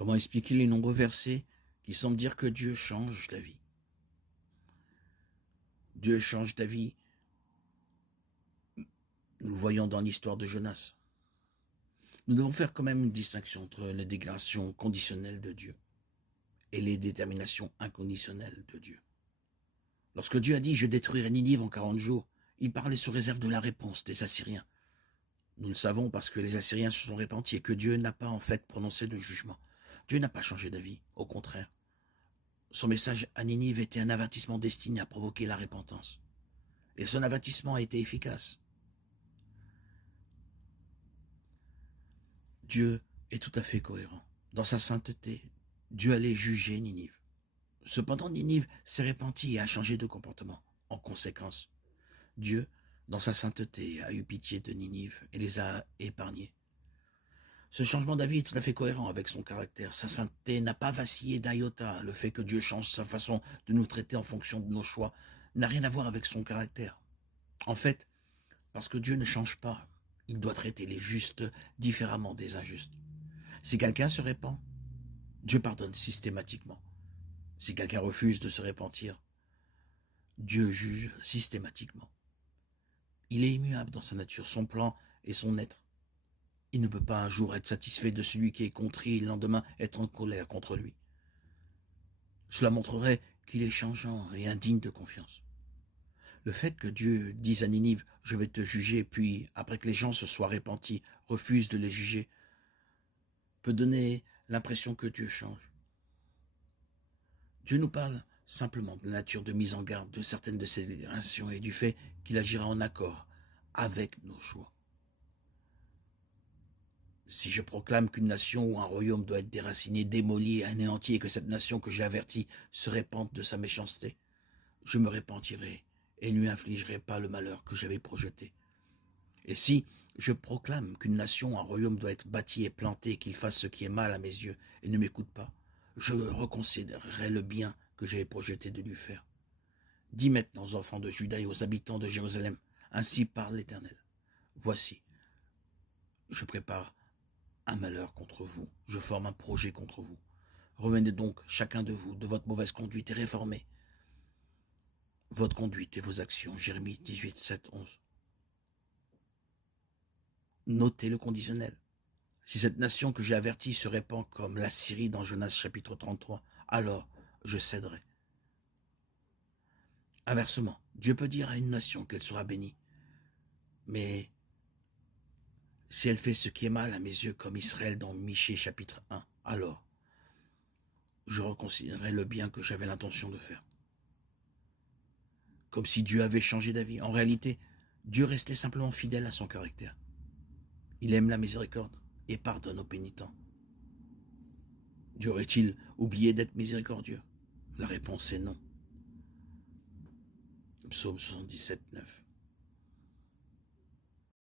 Comment expliquer les nombreux versets qui semblent dire que Dieu change ta vie? Dieu change ta vie, nous le voyons dans l'histoire de Jonas. Nous devons faire quand même une distinction entre les déclarations conditionnelles de Dieu et les déterminations inconditionnelles de Dieu. Lorsque Dieu a dit « Je détruirai Ninive en 40 jours », il parlait sous réserve de la réponse des Assyriens. Nous le savons parce que les Assyriens se sont repentis et que Dieu n'a pas en fait prononcé de jugement. Dieu n'a pas changé d'avis, au contraire. Son message à Ninive était un avertissement destiné à provoquer la repentance. Et son avertissement a été efficace. Dieu est tout à fait cohérent. Dans sa sainteté, Dieu allait juger Ninive. Cependant, Ninive s'est repentie et a changé de comportement. En conséquence, Dieu, dans sa sainteté, a eu pitié de Ninive et les a épargnés. Ce changement d'avis est tout à fait cohérent avec son caractère. Sa sainteté n'a pas vacillé d'un iota. Le fait que Dieu change sa façon de nous traiter en fonction de nos choix n'a rien à voir avec son caractère. En fait, parce que Dieu ne change pas, il doit traiter les justes différemment des injustes. Si quelqu'un se répand, Dieu pardonne systématiquement. Si quelqu'un refuse de se repentir, Dieu juge systématiquement. Il est immuable dans sa nature, son plan et son être. Il ne peut pas un jour être satisfait de celui qui est contrit et le lendemain être en colère contre lui. Cela montrerait qu'il est changeant et indigne de confiance. Le fait que Dieu dise à Ninive « Je vais te juger » puis, après que les gens se soient repentis, refuse de les juger, peut donner l'impression que Dieu change. Dieu nous parle simplement de la nature de mise en garde de certaines de ses déclarations et du fait qu'il agira en accord avec nos choix. Si je proclame qu'une nation ou un royaume doit être déraciné, démoli et anéanti et que cette nation que j'ai avertie se répande de sa méchanceté, je me repentirai et ne lui infligerai pas le malheur que j'avais projeté. Et si je proclame qu'une nation ou un royaume doit être bâti et planté et qu'il fasse ce qui est mal à mes yeux et ne m'écoute pas, je reconsidérerai le bien que j'avais projeté de lui faire. Dis maintenant aux enfants de Juda et aux habitants de Jérusalem, ainsi parle l'Éternel. Voici, je prépare un malheur contre vous, je forme un projet contre vous. Revenez donc, chacun de vous, de votre mauvaise conduite et réformez votre conduite et vos actions. Jérémie 18, 7, 11. Notez le conditionnel. Si cette nation que j'ai avertie se répand comme la Syrie dans Jonas chapitre 33, alors je céderai. Inversement, Dieu peut dire à une nation qu'elle sera bénie, mais si elle fait ce qui est mal à mes yeux comme Israël dans Michée chapitre 1, alors je reconsidérerai le bien que j'avais l'intention de faire. Comme si Dieu avait changé d'avis. En réalité, Dieu restait simplement fidèle à son caractère. Il aime la miséricorde et pardonne aux pénitents. Dieu aurait-il oublié d'être miséricordieux? La réponse est non. Psaume 77, 9.